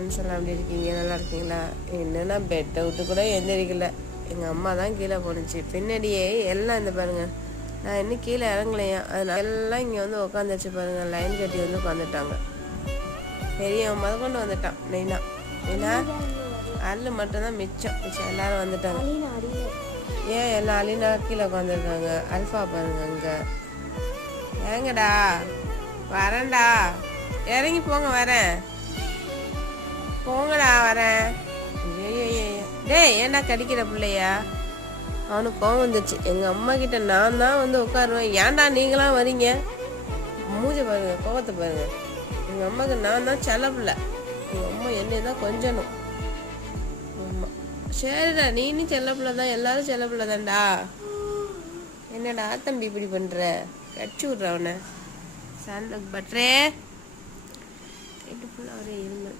Friends எல்லாம் எப்படி இருக்கீங்க? நல்லா இருக்கீங்களா? என்னன்னா பெட்டை விட்டு கூட எந்திரிக்கல. எங்கள் அம்மா தான் கீழே போணுச்சு. பின்னாடியே எல்லாம் இந்த பாருங்க, நான் இன்னும் கீழே இறங்கலையா, அதனால எல்லாம் இங்கே வந்து உட்காந்துச்சு பாருங்க. லைன் கட்டி வந்து உட்காந்துட்டாங்க. பெரியவன் முத கொண்டு வந்துட்டான். நெய்னா ஏன்னா அல்லு மட்டும்தான் மிச்சம் எல்லாரும் வந்துட்டாங்க. ஏன் எல்லாம் அலினா கீழே உட்காந்துருக்காங்க. அல்ஃபா பாருங்க அங்கே. ஏங்கடா வரேன்டா, இறங்கி போங்க, வரேன் போங்கடா, வரேன். டேய் ஏன்டா கடிக்கிற பிள்ளையா? அவனுக்கு கோவம் வந்துச்சு. எங்கள் அம்மா கிட்ட நான் தான் வந்து உட்காருவேன், ஏன்டா நீங்களாம் வரீங்க? மூஞ்ச பாருங்க, கோவத்தை பாருங்க. எங்கள் அம்மாவுக்கு நான் தான் செல்ல பிள்ளை. எங்கள் அம்மா என்னை தான் கொஞ்சணும். ஆமாம், சரிடா, நீ செல்ல பிள்ளை தான், எல்லாரும் செல்ல பிள்ளை தான்டா. என்னடா தம்பி இப்படி பண்ணுற? கடிச்சு விட்ற அவனை. சண்டை பட்றே. எட்டு ஃபுல்லாக ஒரே இருமல்.